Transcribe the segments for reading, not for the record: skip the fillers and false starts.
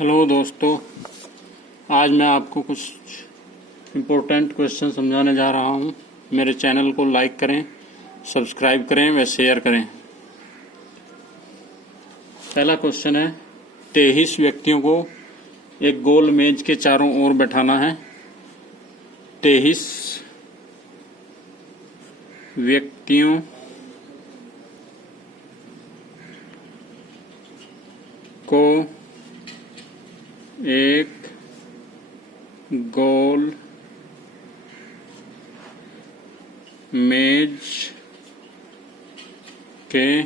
Hello दोस्तों, आज मैं आपको कुछ इम्पोर्टेंट क्वेश्चन समझाने जा रहा हूँ। मेरे चैनल को लाइक करें, सब्सक्राइब करें व शेयर करें। पहला क्वेश्चन है, 23 व्यक्तियों को एक गोल मेज के चारों ओर बैठाना है। 23 व्यक्तियों को एक गोल मेज के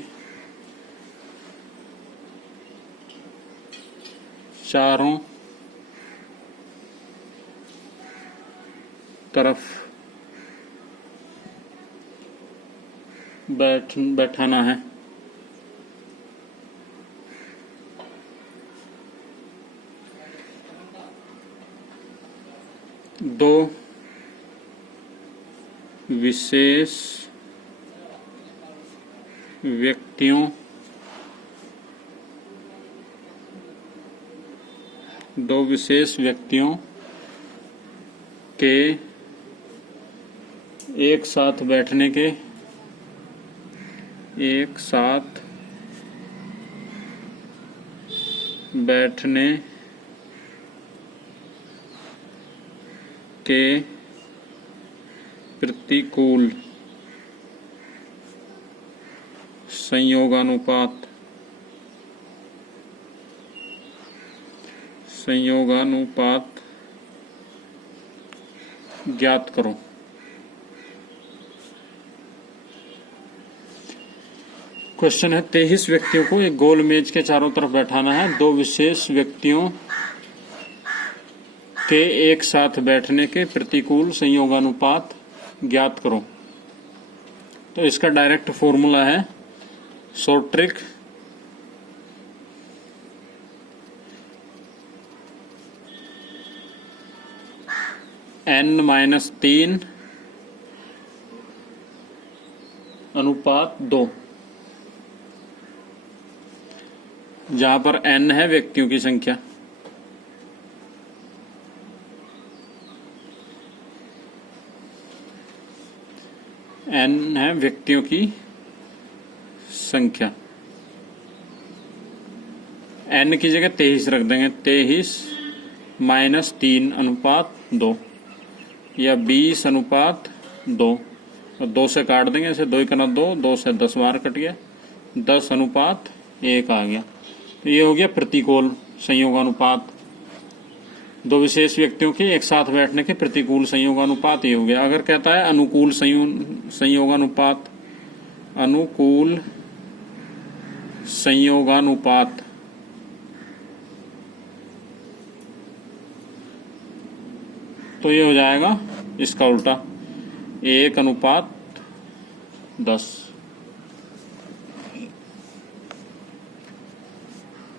चारों तरफ बैठाना है। दो विशेष व्यक्तियों के एक साथ बैठने के प्रतिकूल संयोगानुपात ज्ञात करो। क्वेश्चन है, 23 व्यक्तियों को एक गोल मेज के चारों तरफ बैठाना है। दो विशेष व्यक्तियों के एक साथ बैठने के प्रतिकूल संयोगानुपात ज्ञात करो। तो इसका डायरेक्ट फॉर्मूला है शॉर्ट ट्रिक। n-3 अनुपात 2, जहां पर n है व्यक्तियों की संख्या, n है व्यक्तियों की संख्या। n की जगह 23 रख देंगे। 23-3 अनुपात 2 या 20 अनुपात 2, और 2 से काट देंगे। इसे 2 × 2, 2 से 10 बार कट गया, 10 अनुपात 1 आ गया। तो ये हो गया प्रतिकूल संयोगानुपात। दो विशेष व्यक्तियों के एक साथ बैठने के प्रतिकूल संयोगानुपात ये हो गया। अगर कहता है अनुकूल संयोगानुपात, तो ये हो जाएगा इसका उल्टा, 1:10।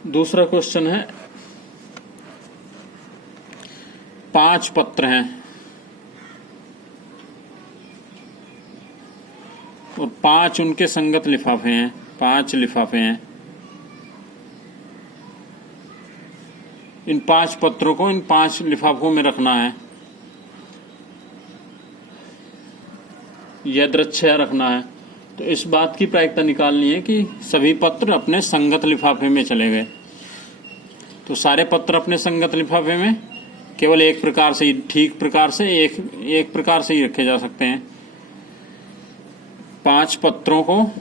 दूसरा क्वेश्चन है, 5 पत्र हैं और 5 उनके संगत लिफाफे हैं। 5 लिफाफे हैं। इन 5 पत्रों को इन 5 लिफाफों में रखना है, यदृच्छया रखना है। तो इस बात की प्रायिकता निकालनी है कि सभी पत्र अपने संगत लिफाफे में चले गए। तो सारे पत्र अपने संगत लिफाफे में, केवल एक प्रकार से ही, ठीक प्रकार से एक प्रकार से ही रखे जा सकते हैं। 5 पत्रों को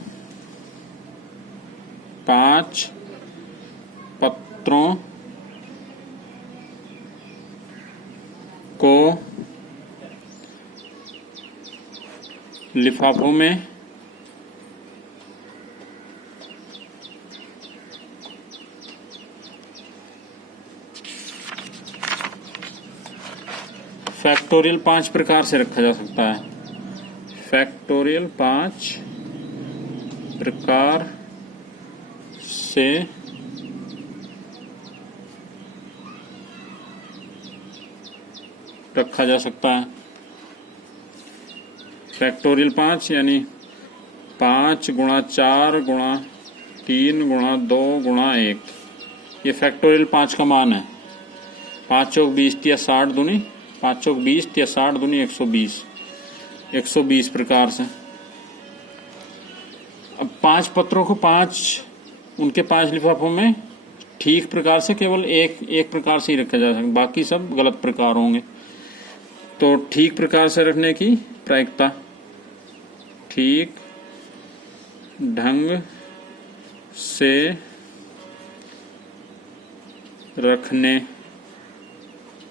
लिफाफों में फैक्टोरियल 5 प्रकार से रखा जा सकता है। फैक्टोरियल 5 प्रकार से रखा जा सकता है। फैक्टोरियल 5 यानी 5 × 4 × 3 × 2 × 1, ये फैक्टोरियल 5 का मान है। 5 चौक 20 या 60 दूनी 5 चौक 20 या 60 दूनी 120, 120 प्रकार से। अब 5 पत्रों को उनके 5 लिफाफों में ठीक प्रकार से केवल एक प्रकार से ही रखा जा सकता, बाकी सब गलत प्रकार होंगे। तो ठीक प्रकार से रखने की प्रायिकता, ठीक ढंग से रखने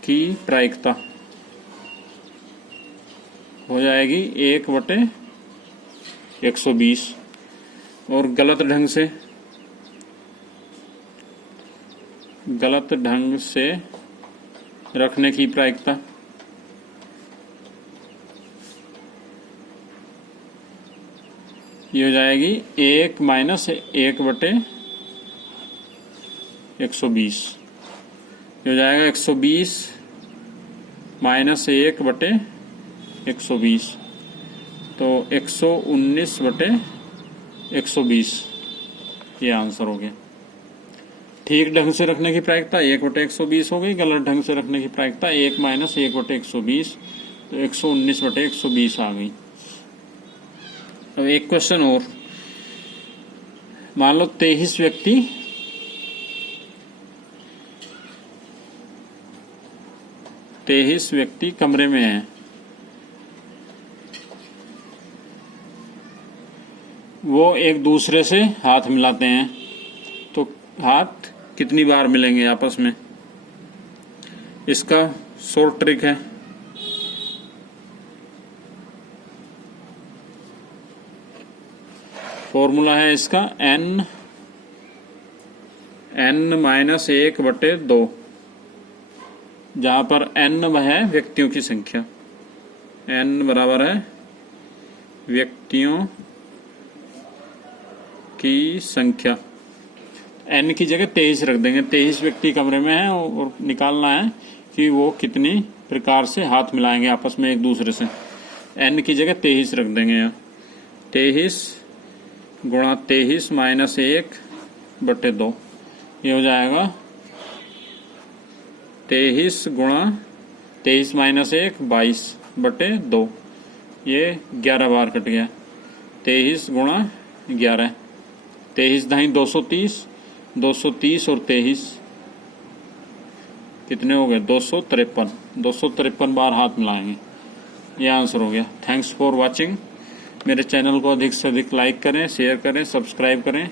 की प्रायिकता हो जाएगी 1/120। और गलत ढंग से रखने की प्रायिकता ये हो जाएगी 1 - 1/120। ये हो जाएगा 120 - 1/120, तो 119/120 ये आंसर हो गया। ठीक ढंग से रखने की प्रायिकता 1/120 हो गई, गलत ढंग से रखने की प्रायिकता 1 - 1/120, तो 119/120 आ गई। अब एक क्वेश्चन और, मान लो 23 व्यक्ति कमरे में हैं। वो एक दूसरे से हाथ मिलाते हैं, तो हाथ कितनी बार मिलेंगे आपस में? इसका शॉर्ट ट्रिक है, फॉर्मूला है इसका n - 1/2, जहां पर n है व्यक्तियों की संख्या, n बराबर है व्यक्तियों की संख्या। n की जगह 23 रख देंगे। 23 व्यक्ति कमरे में हैं और निकालना है कि वो कितनी प्रकार से हाथ मिलाएंगे आपस में एक दूसरे से। n की जगह 23 रख देंगे यहाँ। 23 गुणा 23 - 1/2, ये हो जाएगा 23 गुणा 23 - 1 22/2, ये 11 बार कट गया। 23 गुणा 11, 23 दाई 230, 230 और 23 कितने हो गए? 253 बार हाथ मिलाएंगे। ये आंसर हो गया। Thanks for watching. मेरे चैनल को अधिक से अधिक लाइक करें, शेयर करें, सब्सक्राइब करें।